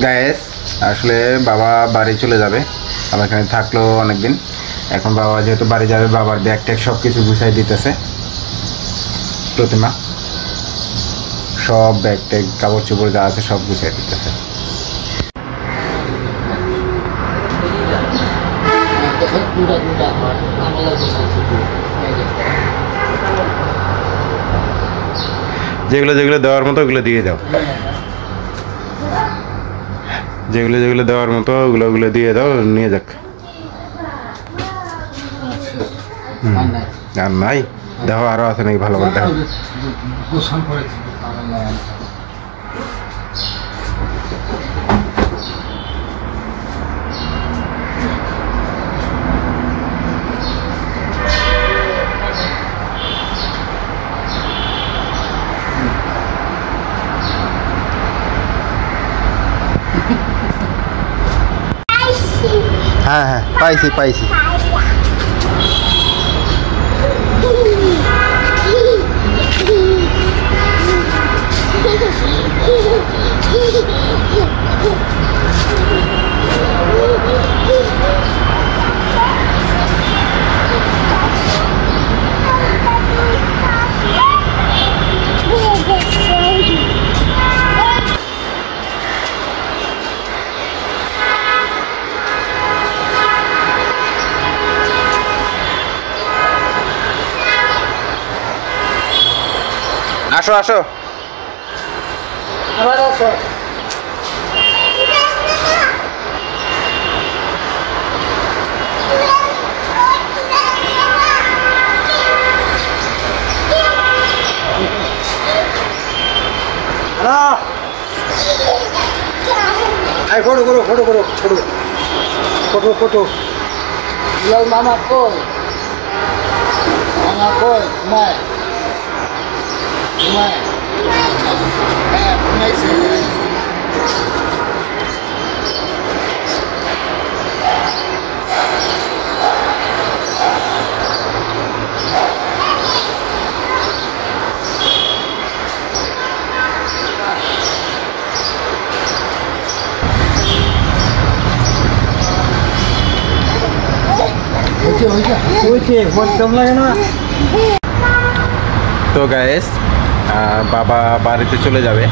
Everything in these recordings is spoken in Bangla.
গায়েস আসলে বাবা বাড়ি চলে যাবে, আমার এখানে থাকলো অনেকদিন। এখন বাবা যেহেতু বাড়ি যাবে, বাবার ব্যাগ ট্যাগ সব কিছু গুছাই দিতেছে প্রতিমা, সব ব্যাগ ট্যাগ কাপড় চোপড় যা আছে সব গুছাই দিতেছে। যেগুলো যেগুলো দেওয়ার মতো ওগুলো দিয়ে দাও, যেগুলো যেগুলো দেওয়ার মতো ওগুলো ওগুলো দিয়ে দাও, নিয়ে যাক। আর নাই দেখো, আরো আছে নাকি ভালো করে দেখো। হ্যাঁ হ্যাঁ পাইছি পাইছি। আসো আসো, ফটো করো ফটো করো ফটো ফটো ফটো। মামা কই, মামা কই, ঘুমায় ঘুমায়, হ্যাঁ ঘুমাইছে। তো গাইস বাবা বাড়িতে চলে যাবে,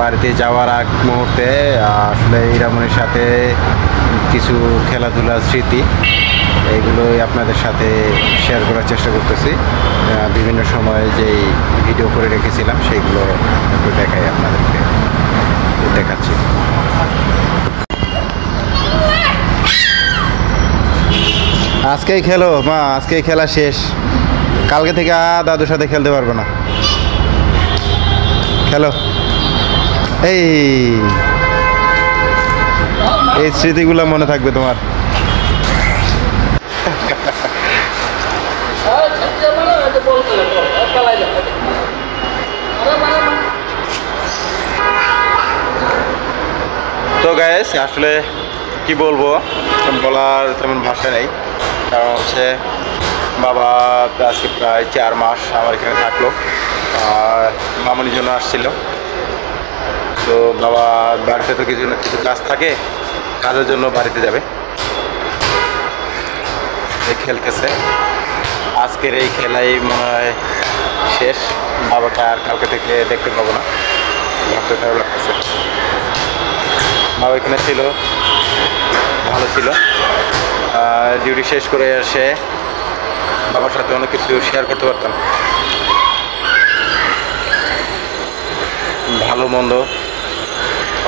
বাড়িতে যাওয়ার আগ মুহূর্তে আসলে ইরামনির সাথে কিছু খেলাধুলার স্মৃতি এইগুলোই আপনাদের সাথে শেয়ার করার চেষ্টা করতেছি। বিভিন্ন সময়ে যেই ভিডিও করে রেখেছিলাম সেইগুলো একটু দেখাই আপনাদেরকে, দেখাচ্ছি। আজকেই খেলো মা, আজকেই খেলা শেষ, কালকে থেকে দাদুর সাথে খেলতে পারবো না। খেলো, এই এই স্মৃতিগুলো মনে থাকবে তোমার। তো গাইস আসলে কি বলবো, বলার তেমন ভাষা নেই, কারণ হচ্ছে বাবা আজকে প্রায় 4 মাস আমার এখানে থাকলো, আর মামনির জন্য আসছিল। তো বাবা বাড়িতে তো কিছু না কিছু কাজ থাকে, কাজের জন্য বাড়িতে যাবে, এই খেলতেছে। আজকের এই খেলাই মনে হয় শেষ, বাবাকে আর কালকে থেকে দেখতে পাবো না, ভাবতে খারাপ লাগতেছে। বাবা এখানে ছিল, ভালো ছিল, ডিউটি শেষ করে এসে বাবার সাথে অনেক কিছু শেয়ার করতে পারতাম, ভালো মন্দ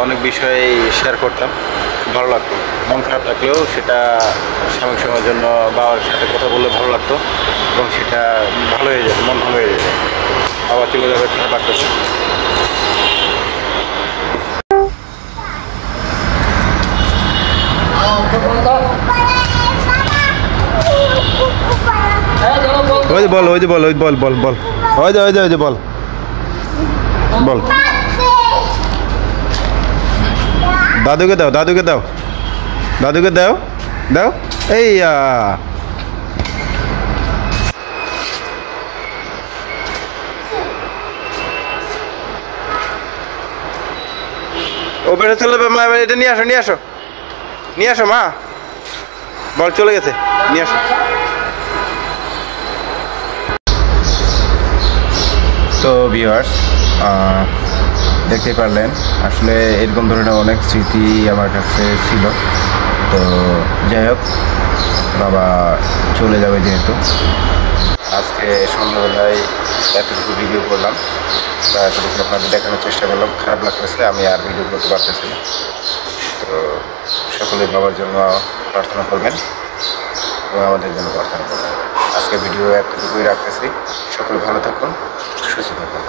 অনেক বিষয়ে শেয়ার করতাম, ভালো লাগতো। মন খারাপ থাকলেও সেটা সাময়িক সময়ের জন্য বাবার সাথে কথা বললে ভালো লাগতো এবং সেটা ভালো হয়ে যেত, মন ভালো হয়ে যেত। বাবা চলে যাবে, খারাপ লাগতেছে। ওই যে বল, ওই যে বল, ওই বল বল বল, ওই যে ওই যে ওই যে বল বল। দাদুকে দাও, দাদুকে দাও, দাদুকে দাও, দাও। এই ও বেড়ে চলে যাবে, মা এটা নিয়ে আসো, নিয়ে আসো, নিয়ে আসো মা, বল চলে গেছে, নিয়ে আসো। তো ভিউয়ার্স, দেখতে পারলেন আসলে এরকম ধরনের অনেক স্মৃতি আমার কাছে ছিল। তো যাই হোক, বাবা চলে যাবে যেহেতু, আজকে সন্ধ্যাবেলায় এতটুকু ভিডিও করলাম বা এতটুকু আপনাদের দেখানোর চেষ্টা করলাম। খারাপ লাগতেছে, আমি আর ভিডিও করতে পারতেছি না। তো সকলে বাবার জন্য প্রার্থনা করবেন এবং আমাদের জন্য প্রার্থনা করবেন। আজকে ভিডিও এতটুকুই রাখতেছি। সকলে ভালো থাকুন, সুস্থ থাকুন।